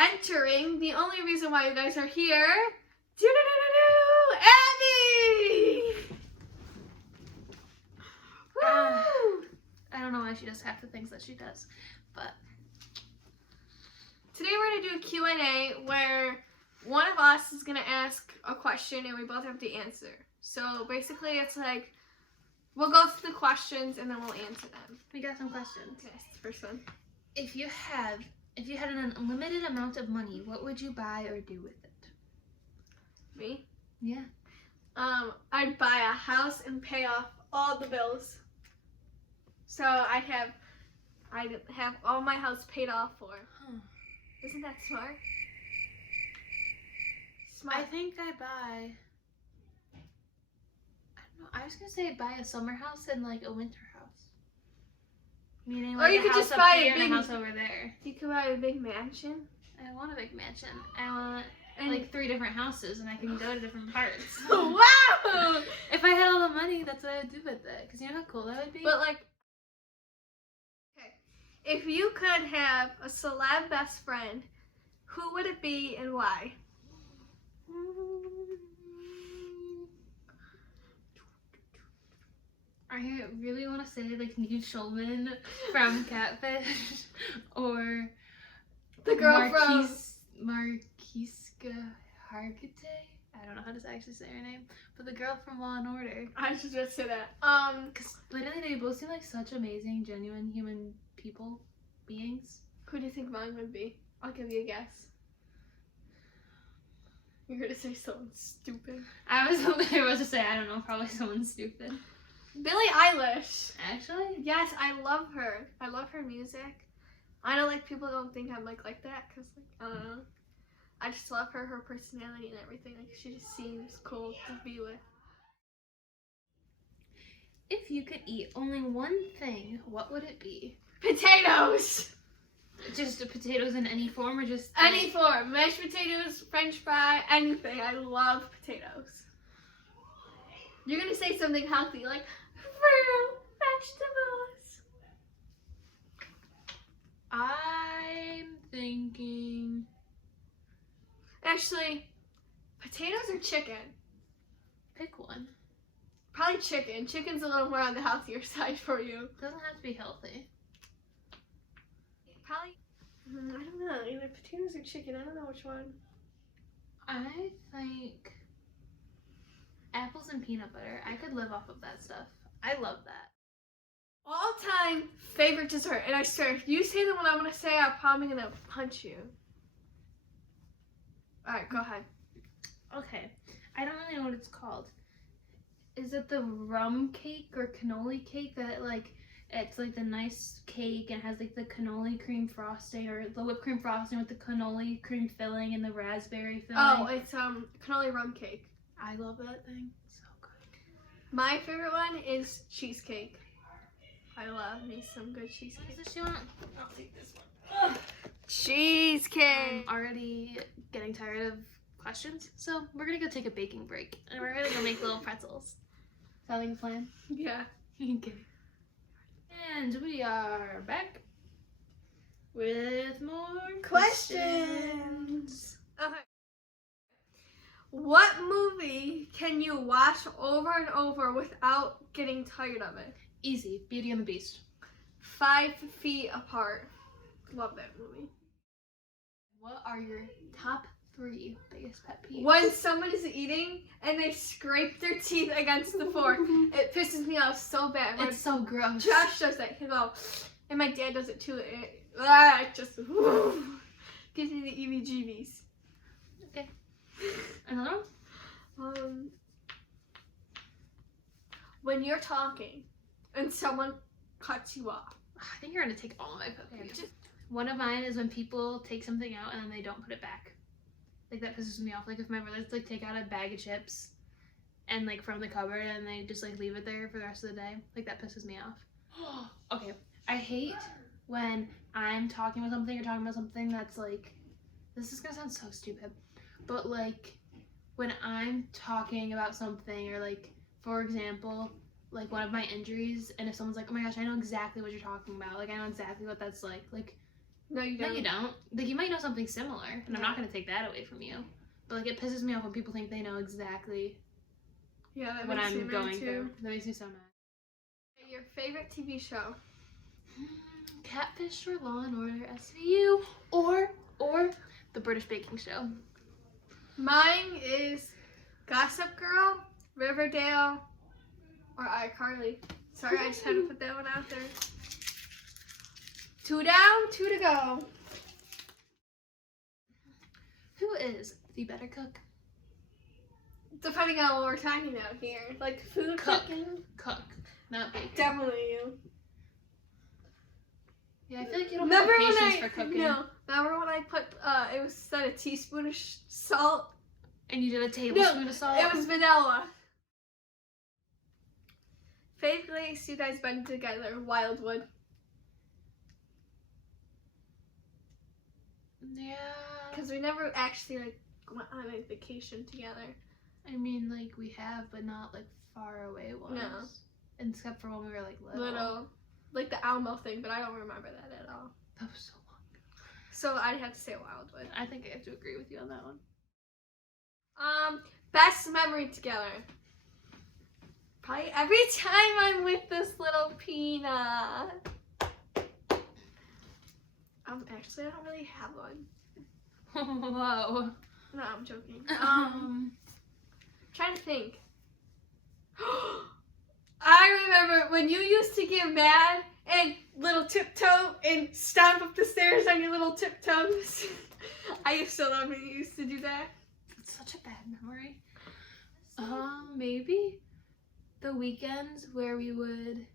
entering, the only reason why you guys are here, Abby! Woo! I don't know why she does half the things that she does, but today we're going to do a Q&A where one of us is going to ask a question and we both have to answer. So basically it's like, we'll go through the questions and then we'll answer them. we got some questions. Okay, that's the first one. If you had an unlimited amount of money, what would you buy or do with it? Me? Yeah. I'd buy a house and pay off all the bills. So I'd have all my house paid off for. Huh. Isn't that smart? I think I buy. I don't know. I was gonna say buy a summer house and like a winter house. Meaning like or you a could house just up buy here a big and a house over there. You could buy a big mansion. I want a big mansion. I want And like 3 different houses, and I can go to different parts. wow! If I had all the money, that's what I would do with it. Cause you know how cool that would be. But like, okay, if you could have a celeb best friend, who would it be and why? I really want to say like Neve Schulman from Catfish, or The girl from Marquiska Hargitay. I don't know how to actually say her name, but the girl from Law and Order. I should just say that. Because literally they both seem like such amazing, genuine human beings. Who do you think mine would be? I'll give you a guess. You're gonna say someone stupid. I was about to say, I don't know, probably someone stupid. Billie Eilish. Actually? Yes, I love her. I love her music. I know like people don't think I'm like that because like I don't know. I just love her personality and everything. Like she just seems cool to be with. If you could eat only one thing, what would it be? Potatoes. Just potatoes in any form, or just Any form. Mashed potatoes, French fry, anything. I love potatoes. You're gonna say something healthy like fruit, vegetables. I'm thinking Actually, potatoes or chicken? pick one. Probably chicken. Chicken's a little more on the healthier side for you. Doesn't have to be healthy. Probably. I don't know. Either potatoes or chicken. I don't know which one. I think apples and peanut butter. I could live off of that stuff. I love that. All-time favorite dessert. And I swear, if you say the one I'm gonna say, I'm probably gonna punch you. Alright, go ahead. Okay. I don't really know what it's called. Is it the rum cake or cannoli cake that like it's like the nice cake and has like the cannoli cream frosting, or the whipped cream frosting with the cannoli cream filling and the raspberry filling? Oh, it's cannoli rum cake. I love that thing. So good. My favorite one is cheesecake. I love me some good cheesecake. What does she want? I'll take this one. Cheesecake. I'm already getting tired of questions, so we're gonna go take a baking break and we're gonna go make little pretzels. Sound like a plan? Yeah. Okay. And we are back with more Questions. Okay. What movie can you watch over and over without getting tired of it? Easy. Beauty and the Beast. 5 Feet Apart. Love that movie. What are your top 3 biggest pet peeves? When someone is eating and they scrape their teeth against the fork, it pisses me off so bad. It's so gross. Josh does that. He'll go, and my dad does it too. It just gives me the EBGBs. Okay. Another one? When you're talking and someone cuts you off. I think you're gonna take all of my pet peeves. One of mine is when people take something out and then they don't put it back. Like that pisses me off. Like if my brothers like take out a bag of chips and like from the cupboard and they just like leave it there for the rest of the day. Like that pisses me off. Okay. I hate when I'm talking about something or talking about something that's like, this is gonna sound so stupid, but like when I'm talking about something, or like for example, like one of my injuries, and if someone's like, oh my gosh, I know exactly what you're talking about, like I know exactly what that's like No, you No, don't. you don't. Like, you might know something similar, and I'm Yeah. not going to take that away from you. But, like, it pisses me off when people think they know exactly Yeah, that what makes me I'm mad going too. through. That makes me so mad. Your favorite TV show? Catfish or Law and Order SVU, or the British Baking Show. Mine is Gossip Girl, Riverdale, or iCarly. Sorry, I just had to put that one out there. 2 down, 2 to go. Who is the better cook? Depending on what we're talking about here. Like food Cook. cooking. Cook, not bacon. Definitely you. Yeah, I feel like you don't Remember have when patience for cooking. No, remember when I put, it was said a teaspoon of salt? And you did a tablespoon of salt? It was vanilla. Favorite place you guys been together? Wildwood. Yeah. Because we never actually like went on a vacation together. I mean, like, we have, but not, like, far away ones. No. Except for when we were, like, little. Like the Alamo thing, but I don't remember that at all. That was so long ago. So I'd have to say Wildwood. I think I have to agree with you on that one. Best memory together. Probably every time I'm with this little peanut. Actually, I don't really have one. Whoa. No, I'm joking. Trying to think. I remember when you used to get mad and little tiptoe and stomp up the stairs on your little tiptoes. I used to love when you used to do that. It's such a bad memory. Maybe the weekends where we would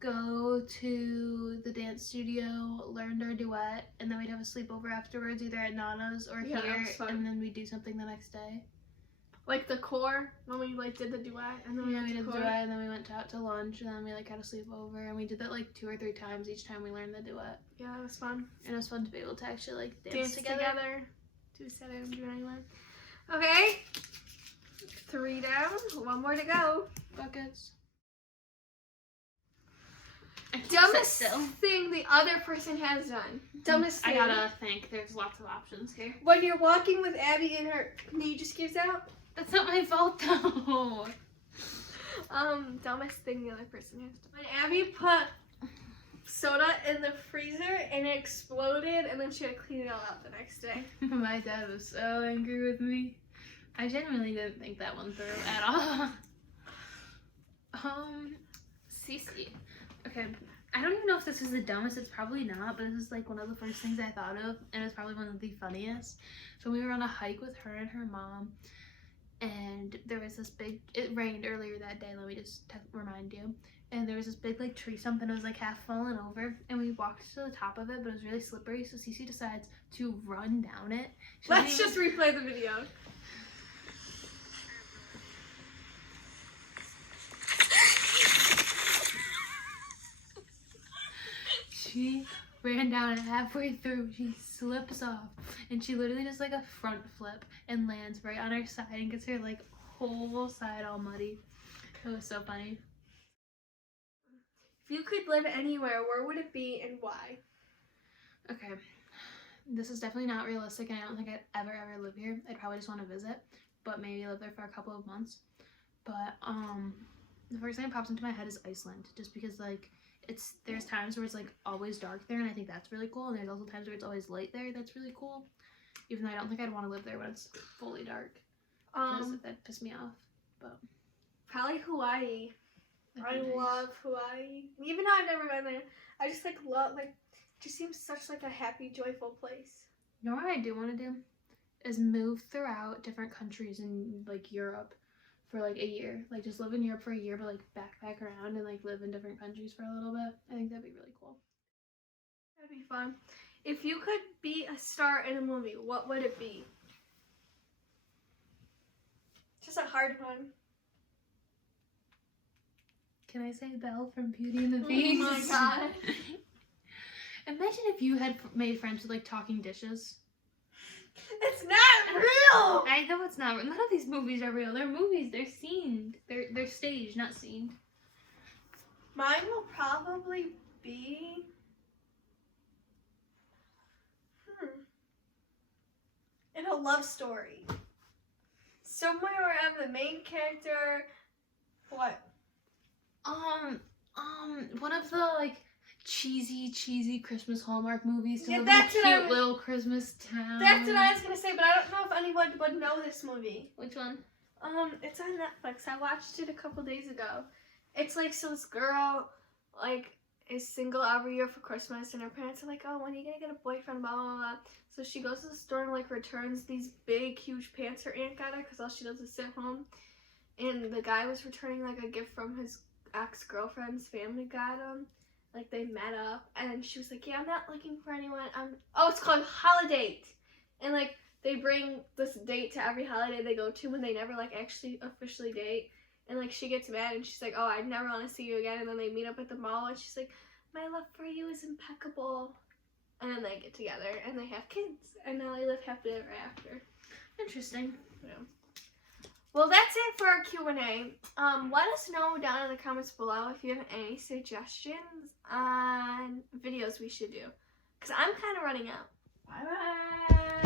go to the dance studio, learn our duet, and then we'd have a sleepover afterwards, either at Nana's or Yeah, that here, was fun. and then we'd do something the next day. Like the core, when we like did the duet, and then Yeah, we did the core. duet, and then we went out to lunch, and then we like had a sleepover, and we did that like 2 or 3 times each time we learned the duet. Yeah, it was fun. And it was fun to be able to actually like Dance together. together. 2-7-21. Okay. 3 down. 1 more to go. Buckets. Dumbest thing the other person has done. Dumbest I thing. gotta think. There's lots of options here. When you're walking with Abby and her knee just gives out. That's not my fault though. Dumbest thing the other person has done. When Abby put soda in the freezer and it exploded, and then she had to clean it all out the next day. My dad was so angry with me. I genuinely didn't think that one through at all. Cece. Okay, I don't even know if this is the dumbest. It's probably not, but this is like one of the first things I thought of, and it's probably one of the funniest. So we were on a hike with her and her mom, and there was this big, it rained earlier that day, let me just remind you, and there was this big like tree stump, and it was like half fallen over, and we walked to the top of it, but it was really slippery, so Cece decides to run down it. Let's just replay the video. She ran down and halfway through she slips off, and she literally does like a front flip and lands right on her side and gets her like whole side all muddy. It was so funny. If you could live anywhere, where would it be and why? Okay, this is definitely not realistic, and I don't think I'd ever live here. I'd probably just want to visit, but maybe live there for a couple of months. But the first thing that pops into my head is Iceland, just because like there's times where it's like always dark there, and I think that's really cool, and there's also times where it's always light there. That's really cool, even though I don't think I'd want to live there when it's fully dark, because that'd piss me off. But probably Hawaii. I nice. love Hawaii. Even though I've never been there, I just like love it just seems such like a happy, joyful place. You know what I do want to do is move throughout different countries in like Europe for like a year. Like just live in Europe for a year, but like backpack around and like live in different countries for a little bit. I think that'd be really cool. That'd be fun. If you could be a star in a movie, what would it be? Just a hard one. Can I say Belle from Beauty and the Beast? Oh my god. Imagine if you had made friends with like talking dishes. It's not real! I know it's not. None of these movies are real. They're movies. They're scenes. They're staged, not seen. Mine will probably be... love story. Somewhere where I'm the main character. What? One of the like cheesy Christmas Hallmark movies to Yeah, live in a that's what cute I- little Christmas town. That's what I was gonna say, but I don't know if anyone would know this movie. Which one? It's on Netflix. I watched it a couple days ago. It's like, so this girl, like, is single every year for Christmas, and her parents are like, oh, when are you gonna get a boyfriend, blah, blah, blah. So she goes to the store and, like, returns these big, huge pants her aunt got her, because all she does is sit home. And the guy was returning, like, a gift from his ex-girlfriend's family got him. Like, they met up, and she was like, yeah, I'm not looking for anyone. Oh, it's called Holiday. And, like, they bring this date to every holiday they go to, and they never, like, actually officially date. And, like, she gets mad, and she's like, oh, I never want to see you again. And then they meet up at the mall, and she's like, my love for you is impeccable. And then they get together, and they have kids. And now they live happily ever after. Interesting. Yeah. Well, that's it for our Q&A. Let us know down in the comments below if you have any suggestions on videos we should do. Because I'm kind of running out. Bye-bye.